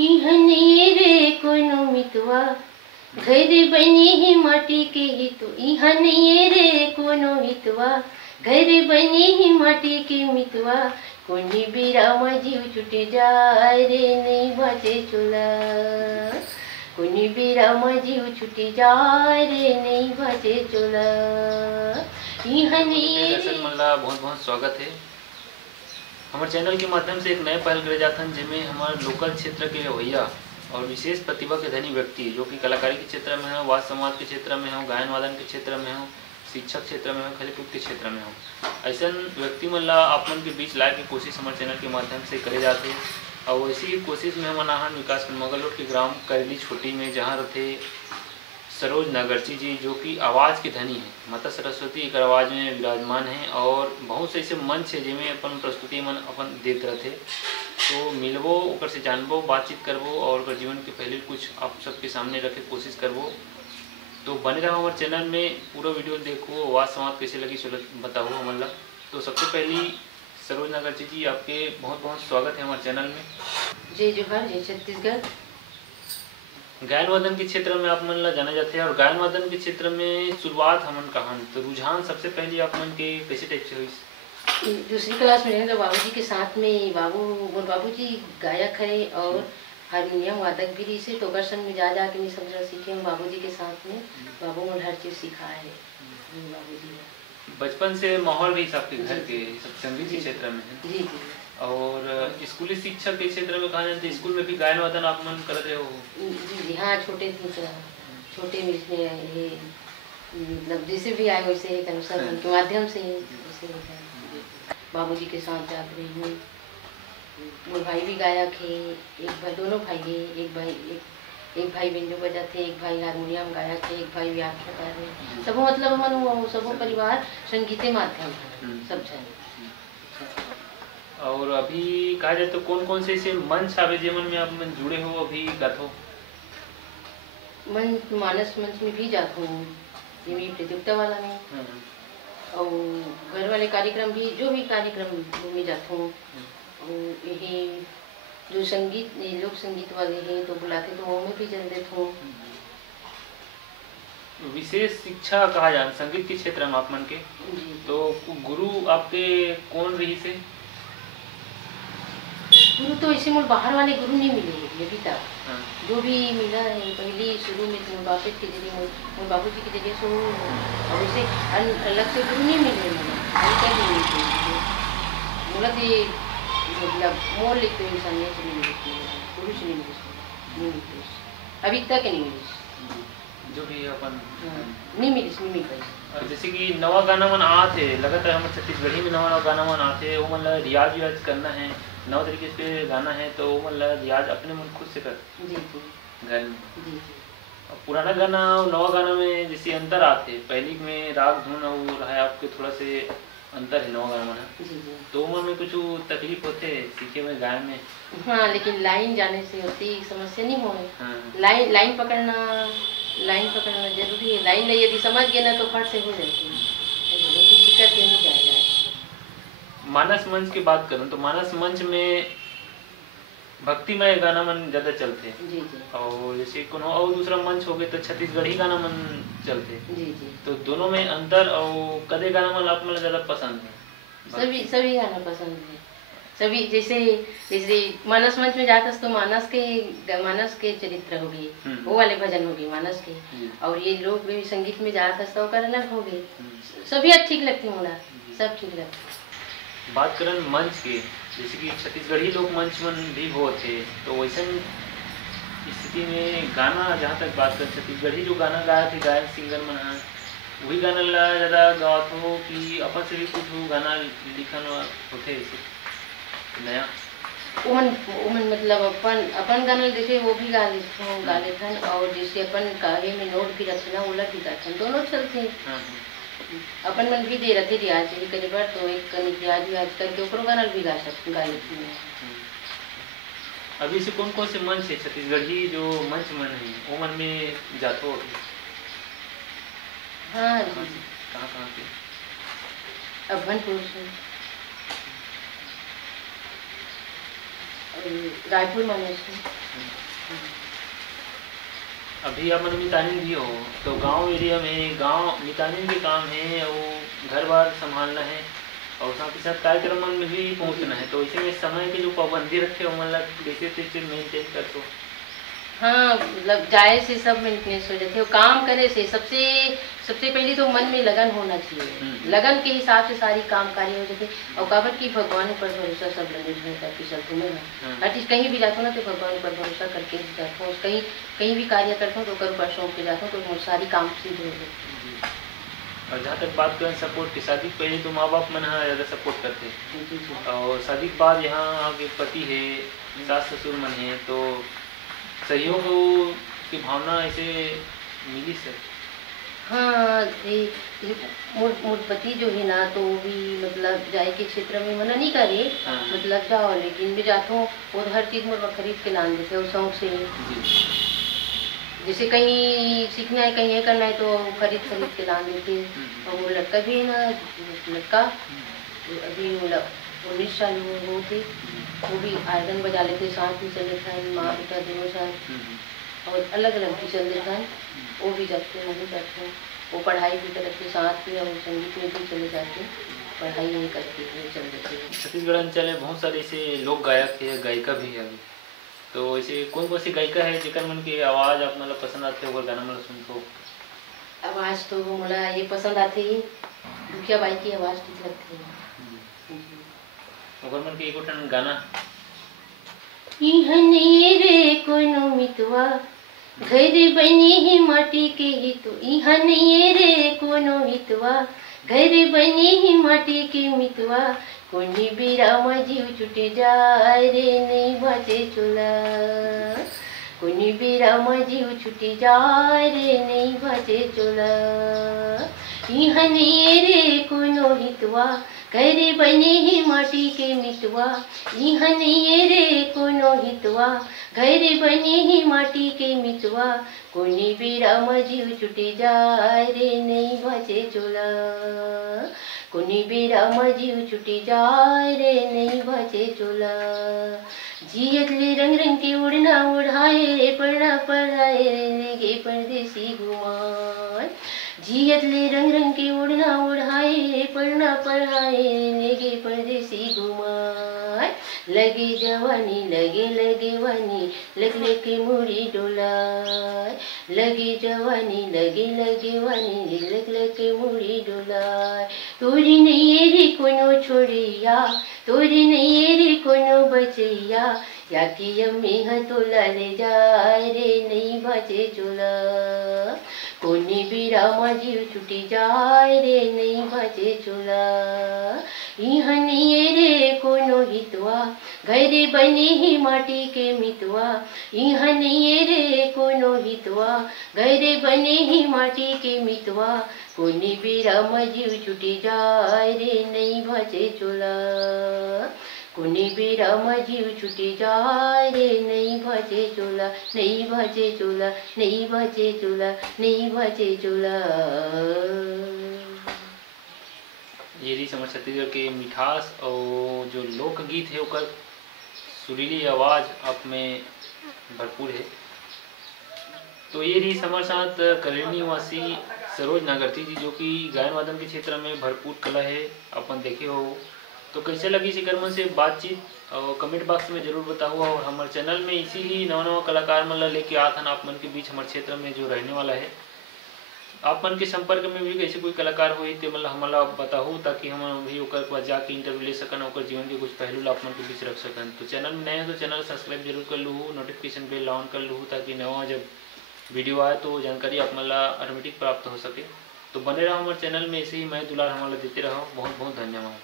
इहने रे कोनो मितवा घर बनी ही माटी के ही तो इहने रे कोनो मितवा घर बनी ही माटी के मितवा कोनी बिराम जीव छुटे जाए रे नहीं बाटे चोला कोनी बिराम जीव छुटे जाए रे नहीं बाटे चोला इहने दर्शक मंडला बहुत बहुत स्वागत है हमारे चैनल के माध्यम से एक नए पहल करे जाते हैं जिसमें हमारे लोकल क्षेत्र के भैया और विशेष प्रतिभा के धनी व्यक्ति जो कि कलाकारी के क्षेत्र में हो, वाद समाज के क्षेत्र में हो, गायन वादन के क्षेत्र में हो, शिक्षक क्षेत्र में हो, खेलकूद के क्षेत्र में हो, ऐसा व्यक्ति मतलब आप मन के बीच लाए की कोशिश हमारे चैनल के माध्यम से करे जाते हैं। और इसी कोशिश में हम अनाहन विकास मंगल रोड के ग्राम करेली छोटी में जहाँ रहते सरोज नगरची जी जो कि आवाज़ की धनी है, माता सरस्वती एक आवाज़ में विराजमान है और बहुत से ऐसे मंच है जिनमें अपन प्रस्तुति मन अपन देख रहे थे। तो मिलबो ओकर से जानबो, बातचीत करबो और ओकर जीवन के पहले कुछ आप सबके सामने रखे कोशिश करबो। तो बने रहो हमारे चैनल में, पूरा वीडियो देखो, आवाज़ समाज कैसे लगी चलो बताओ हमारा। तो सबसे पहली सरोज नगरची जी आपके बहुत बहुत स्वागत है हमारे चैनल में। जय जोहार, जय छत्तीसगढ़। गायन वादन के क्षेत्र में आप मन ला जाना जाते हैं और गायन वादन के क्षेत्र में शुरुआत हमन कहाँ, तो रुझान सबसे पहले आप मन के कैसे टाइप से हुई? दूसरी क्लास में तो बाबूजी के साथ में बाबूजी गायक है और हारमोनियम वादक भी रही से तो संग में जा के नहीं समझा सीखे हम बाबूजी के साथ में। बाबू मुझे हर चीज़ सिखाया है बाबूजी ने। बचपन से माहौल भी आपके घर के सब संगीत के क्षेत्र में है? जी जी। और स्कूली शिक्षा के क्षेत्र में कहा जाता है स्कूल में भी गायन वादन आप मन कर रहे हो? जी जी हाँ, छोटे थे छोटे में ये मतलब जैसे भी आए वैसे एक अनुसार उनके माध्यम से जैसे बाबूजी के साथ जा रही हूँ। मेरे भाई भी गायक है, एक भाई, दोनों भाई है, एक भाई बेंजो बजाते, एक भाई हारमोनियम गायक है, एक भाई व्याख्याकार है। सब मतलब मन सब परिवार संगीते माध्यम सब जन। और अभी कहा जाए तो कौन कौन से ऐसे मंच आवे जीवन में आप मन जुड़े हो अभी गाथो? मंच मानस मंच में भी जाता हूँ, ये प्रतियोगिता वाला में और घर वाले कार्यक्रम भी, जो भी कार्यक्रम में जाता हूँ। और यही जो संगीत लोक संगीत वाले हैं तो बुलाते तो वो में भी चल देता हूँ। विशेष शिक्षा कहा जाए संगीत के क्षेत्र में आप मन के, तो गुरु आपके कौन रही से? गुरु तो ऐसे मुझे बाहर वाले गुरु नहीं मिले अभी तक। जो भी मिला है पहले शुरू में तो बापे के जरिए मोर बाबूजी के जरिए सो, और उसे अलग से गुरु नहीं मिले मतलब मोर लिखते हुए सामने से नहीं मिलती गुरु से नहीं मिले अभी तक नहीं मिले। जो भी अपन नहीं मिल पाई। और जैसे कि नवा गाना मन आते लगातार हमारे छत्तीसगढ़ी में नवा गाना मन आते वो मतलब रियाज व्याज करना है, नव तरीके से गाना है तो वो मतलब रियाज अपने मन खुद से कर जी घर में। और पुराना गाना और नवा गाना में जैसे अंतर आते, पहली में राग धुन और है आपके थोड़ा से अंतर है नवा गाना में, तो मन में कुछ तकलीफ होते सीखे में गायन में? हाँ, लेकिन लाइन जाने से होती समस्या नहीं हो। लाइन पकड़ना जरूरी है। लाइन नहीं यदि समझ गए ना तो फट से हो जाती है, दिक्कत नहीं जाएगा। मानस मंच की बात करूं तो मानस मंच में भक्तिमय गाना मन ज्यादा चलते हैं। जी जी। और जैसे कोनो और दूसरा मंच हो गए तो छत्तीसगढ़ी गाना मन चलते। जी जी। तो दोनों में अंतर और कदे गाना मन आप मन ज्यादा पसंद है? सभी गाना पसंद है सभी। जैसे मानस मंच में जाता तो मानस के चरित्र हो गए, वो वाले भजन हो गए मानस के, और ये लोग भी संगीत में जाता तो अलग हो गए। सभी ठीक लगती मुड़ा, सब ठीक लगती। बात करें मंच की, जैसे कि छत्तीसगढ़ी लोग मंच मन भी हो थे, तो वैसे स्थिति में गाना जहाँ तक बात कर छत्तीसगढ़ी जो गाना गाए थे गायक सिंगर मन वही गाना ला ज़्यादा गावत हो कि अपन से भी कुछ गाना लिखन होते ऐसे नया उमन मतलब अपन गाना देखे वो भी गा लेते हैं, और जैसे अपन काहे में नोट भी रखना वो भी करते दोनों चलते। अपन मन भी दे रहे थे रियाज भी कई बार, तो एक रियाज करके ऊपर गाना भी गा लेती हूँ। अभी से कौन कौन से मंच है छत्तीसगढ़ी जो मंच मन है वो मन में जातो? हाँ, कहाँ के? अभनपुर से, रायपुर माने से। अभी आप मितानिन भी हो तो गांव एरिया में गांव मितानिन के काम है वो घर बार संभालना है और साथ ही साथ कार्यक्रम में भी पहुंचना है, तो इसी में समय की जो पाबंदी रखे हो मतलब कैसे मेंटेन कर दो। हाँ मतलब जाए से सब मेंटेनेंस हो जाते हो, काम करे से सबसे पहले तो मन में लगन होना चाहिए, लगन के हिसाब से सारी काम कार्य हो जाते। और काबर की भगवान पर भरोसा सब लगे ताकि सब तुम्हें हर चीज़ कहीं भी जाता हूँ ना तो भगवान पर भरोसा करके जाता हूँ, कहीं भी कार्य करता हूँ तो कर पर सौंप के जाता हूँ तो सारी काम सिद्ध हो जाते। और जहाँ तक बात करें सपोर्ट की, शादी पहले तो माँ बाप मन ज़्यादा सपोर्ट करते हैं और शादी के बाद यहाँ आगे पति है सास ससुर मन है तो सहयोग की भावना ऐसे मिली सर। हाँ मोर पति जो है ना तो भी मतलब जाए के क्षेत्र में मना नहीं करे, मतलब जाओ लेकिन भी जाता हूँ और हर चीज़ मोर खरीद के लान देते हो शौक से। जैसे कहीं सीखना है कहीं ये करना है तो खरीद के लान देते। और वो लड़का भी है ना, लड़का अभी 19 साल वो थे, वो भी आयरन बजा लेते, साथ में चल लेता है, माँ बेटा दोनों साथ और अलग अलग भी चल लेता है। वो भी जाते हैं, वो भी जाते हैं, वो पढ़ाई भी करते साथ में और संगीत में भी चले जाते हैं, पढ़ाई नहीं करते हुए चल देते हैं। छत्तीसगढ़ अंचल में बहुत सारे ऐसे लोक गायक है, गायिका भी है, तो ऐसे कौन कौन सी गायिका है जिकर मन की आवाज़ आप मतलब पसंद आते हो, गाना मतलब सुनते? आवाज़ तो मुला ये पसंद आती है, मुखिया बाई की आवाज़ ठीक लगती है। मन के एक गाना रे कोनो मितवा घर बने ही माटी के ही तो यहाँ नहीं रे कोनो हितवा घर बने ही माटी के मितवा कोनी बिरामा जीव छुटे जाए रे नहीं बाचे चोला कोनी बिरामा जीव छुटे जाए रे नहीं बाचे चोला यहाँ नहीं रे कोनो हितवा घर बने ही माटी के मितवा यहाँ नहीं रे कोनो हितवा घर बने ही माटी के मितवा कोनी बिरामा जीव छुटे जाए रे नहीं बाचे चोला कोनी बिरामा जीव छुटे जाए रे नहीं बाचे चोला जियत ले रंग रंग के उड़ना उड़ाए रे पढ़ना पढ़ाए रे लेगे परदेसी गुमान जियत ले रंग रंग के उड़ना उड़ाए रे पढ़ना पढ़ाए रे लेगे परदेसी गुमान लगे जवानी लगे वानी लग के मुड़ी डोलाए लगे जवानी लगे वानी लग के मुड़ी डोलाए तोरी नहीं रे कोनो छोड़िया तोरी नहीं रे कोनो बचैया या कि अम्मी हतोला ले जाए रे नहीं बाचे चोला कोनी बिरामा जीव छुटी जाए रे नहीं बाचे चोला यहाँ नहीं रे कोनो हितवा घर बने ही माटी के मितवा यहाँ नहीं रे कोनो हितवा घर बने ही माटी के मितवा कोनी बिरामा जीव छुटी जाए रे नहीं बाचे चोला कोनी बिरामा जीव छुटी जाए रे नहीं बाचे चोला नहीं बाचे चोला नहीं बाचे चोला नहीं बाचे चोला। ये रही समझ छत्तीसगढ़ के मिठास और जो लोकगीत है उसका सुरीली आवाज़ आप में भरपूर है। तो ये रही हमारे साथ करेली निवासी सरोज नागरती जी जो कि गायन वादन के क्षेत्र में भरपूर कला है, अपन देखे हो। तो कैसे लगी शिकरमन से बातचीत और कमेंट बॉक्स में जरूर बताओ। और हमारे चैनल में इसी ही नवा कलाकार मन लेके आता ना आप मन के बीच हमारे क्षेत्र में जो रहने वाला है। आप मन के संपर्क में भी कैसे कोई कलाकार हो तो मतलब हमारा बताओ ताकि हम भी ओकर जाके इंटरव्यू ले सकन और जीवन के कुछ पहलू आप मन के बीच रख सकन। तो चैनल में नए हो तो चैनल सब्सक्राइब जरूर कर लूँ, नोटिफिकेशन बेल ऑन कर लूँ ताकि नवा जब वीडियो आए तो जानकारी आप मन ऑटोमेटिक प्राप्त हो सके। तो बने रहो हमारे चैनल में, ऐसे ही मैं दुलार हमारा देते रहो। बहुत बहुत धन्यवाद।